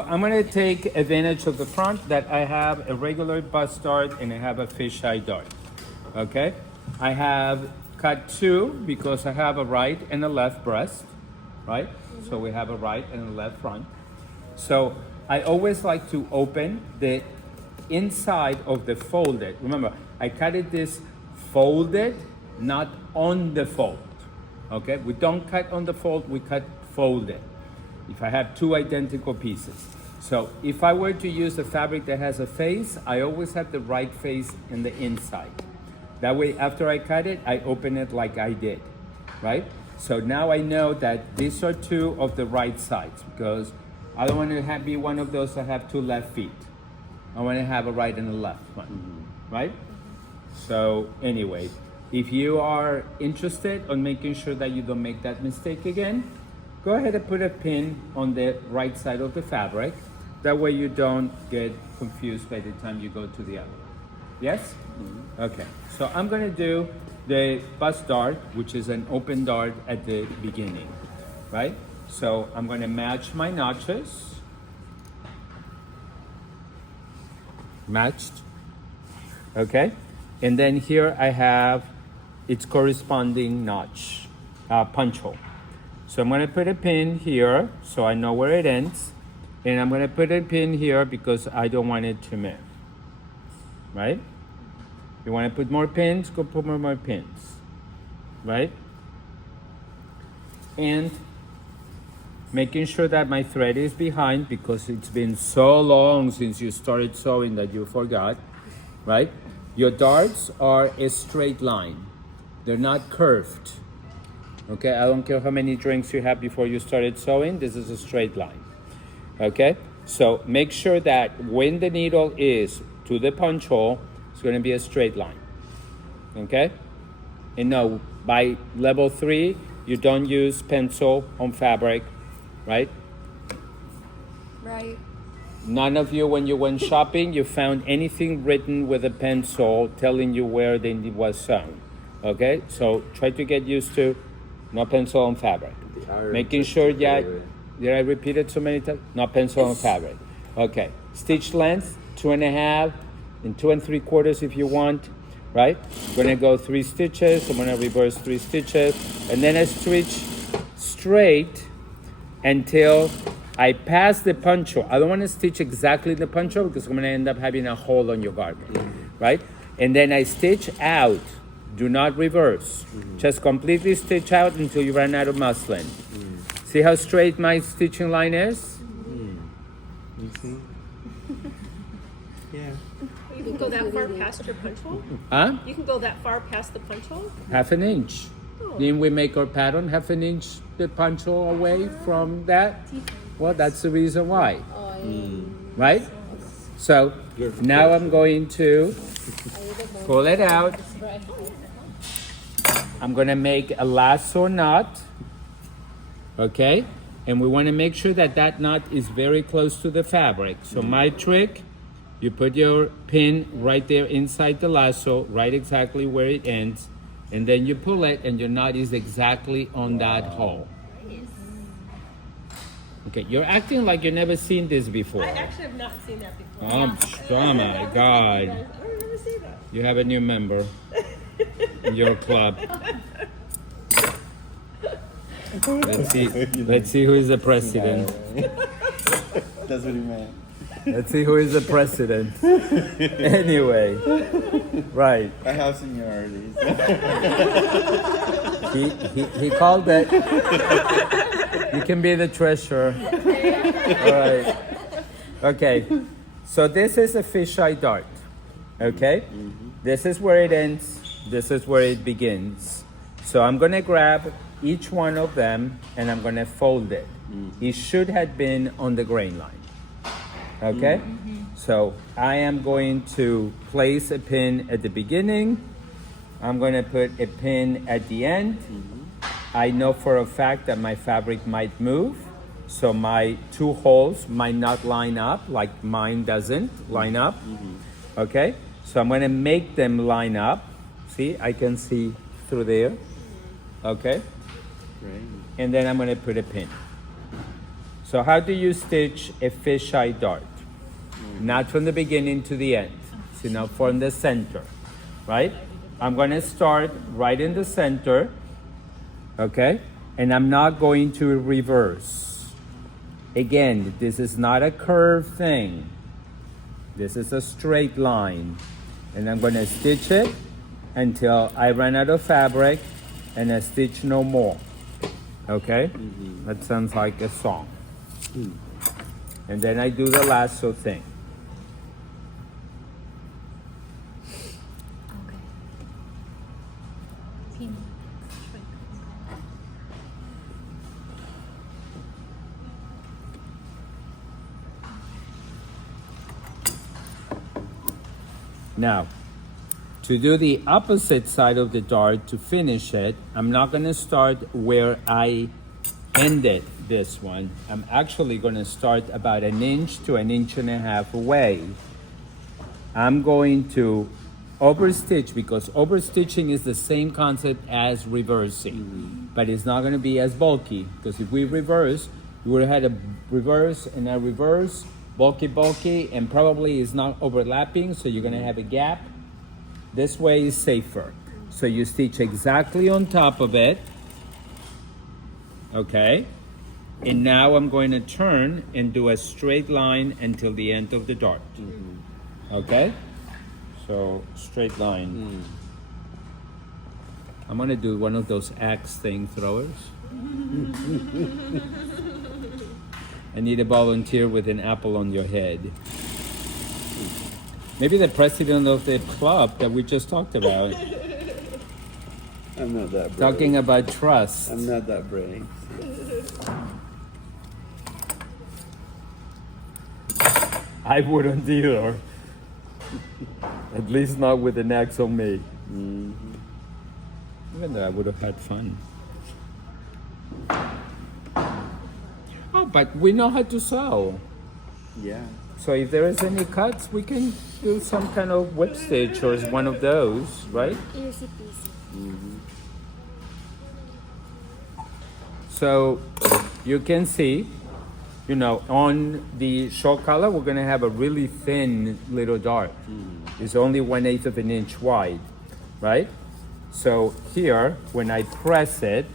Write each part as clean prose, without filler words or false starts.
I'm going to take advantage of the front that I have a regular bust dart and I have a fisheye dart. Okay? I have cut two because I have a right and a left breast, right? So we have a right and a left front. So I always like to open the inside of the folded. Remember, I cut it this folded, not on the fold. Okay? We don't cut on the fold, we cut folded. If I have two identical pieces. So if I were to use a fabric that has a face, I always have the right face in the inside. That way, after I cut it, I open it like I did, right? So now I know that these are two of the right sides because I don't want to be one of those that have two left feet. I want to have a right and a left one, right? So anyway, if you are interested on making sure that you don't make that mistake again, go ahead and put a pin on the right side of the fabric. That way you don't get confused by the time you go to the other. Yes? Okay, so I'm gonna do the bust dart, which is an open dart at the beginning, right? So I'm gonna match my notches. Matched, okay? And then here I have its corresponding notch, punch hole. So I'm going to put a pin here so I know where it ends. And I'm going to put a pin here because I don't want it to move. Right? If you want to put more pins, go put more pins. Right? And making sure that my thread is behind because it's been so long since you started sewing that you forgot. Right? Your darts are a straight line. They're not curved. Okay, I don't care how many drinks you have before you started sewing, this is a straight line. Okay, so make sure that when the needle is to the punch hole, it's going to be a straight line. Okay, and no, by level 3, you don't use pencil on fabric, right? Right. None of you, when you went shopping, you found anything written with a pencil telling you where it was sewn. Okay, so try to get used to no pencil on fabric. Making sure that, did I repeat it so many times? No pencil on fabric. Okay, stitch length, 2.5 and 2 3/4 if you want, right? I'm gonna go 3 stitches, I'm gonna reverse 3 stitches, and then I stitch straight until I pass the punch hole. I don't wanna stitch exactly the punch hole because I'm gonna end up having a hole on your garment, right? And then I stitch out. Do not reverse. Just completely stitch out until you run out of muslin. See how straight my stitching line is? You see? Yeah. You can go that far past your punch hole? Huh? You can go that far past the punch hole? Half an inch. Didn't we make our pattern half an inch the punch hole away from that? Well, that's the reason why. Right? So now I'm going to pull it out. I'm going to make a lasso knot, okay? And we want to make sure that that knot is very close to the fabric. So my trick, you put your pin right there inside the lasso, right exactly where it ends, and then you pull it and your knot is exactly on that hole. Okay, you're acting like you've never seen this before. I actually have not seen that before. Oh my God. I've never seen that. You have a new member in your club. Let's see who is the president. That's what he meant. Let's see who is the president. Anyway, right. I have seniorities. He called it. You can be the treasurer. All right. Okay. So this is a fisheye dart. Okay. This is where it ends. This is where it begins. So I'm gonna grab each one of them and I'm gonna fold it. It should have been on the grain line. Okay? So I am going to place a pin at the beginning. I'm gonna put a pin at the end. I know for a fact that my fabric might move. So my 2 holes might not line up like mine doesn't line up. Okay? So I'm gonna make them line up. See, I can see through there. Okay? Right. And then I'm gonna put a pin. So how do you stitch a fisheye dart? Not from the beginning to the end, so now from the center, right? I'm gonna start right in the center, okay? And I'm not going to reverse. Again, this is not a curved thing. This is a straight line. And I'm gonna stitch it until I run out of fabric and I stitch no more. Okay? That sounds like a song. And then I do the lasso thing. Okay. Pin. Now, to do the opposite side of the dart to finish it, I'm not gonna start where I ended this one. I'm actually gonna start about 1 inch to 1.5 inches away. I'm going to overstitch because overstitching is the same concept as reversing, but it's not gonna be as bulky because if we reverse, we would have had a reverse and a reverse, bulky, and probably is not overlapping, so you're gonna have a gap. This way is safer. So you stitch exactly on top of it, okay? And now I'm going to turn and do a straight line until the end of the dart, okay? So straight line. I'm gonna do one of those axe thing throwers. I need a volunteer with an apple on your head. Maybe the president of the club that we just talked about. I'm not that brave. Talking about trust. I'm not that brave. I wouldn't either. At least not with an axe on me. Even though I would have had fun. Oh, but we know how to sew. Yeah. So if there is any cuts, we can do some kind of whip stitch or one of those, right? Easy peasy. So you can see, you know, on the short collar, we're gonna have a really thin little dart. It's only 1/8 of an inch wide, right? So here, when I press it,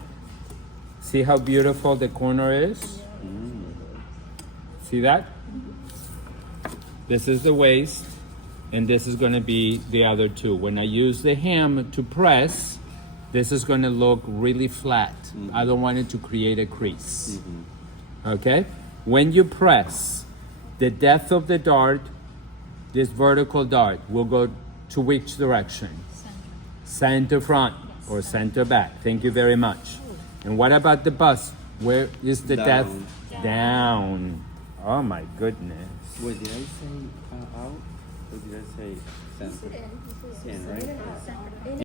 see how beautiful the corner is? See that? This is the waist, and this is gonna be the other two. When I use the hem to press, this is gonna look really flat. I don't want it to create a crease. Okay? When you press, the depth of the dart, this vertical dart, will go to which direction? Center front or center back. Thank you very much. And what about the bust? Where is the Down. depth? Down. Oh my goodness. Wait, did I say out? Or did I say center? In, right? Center.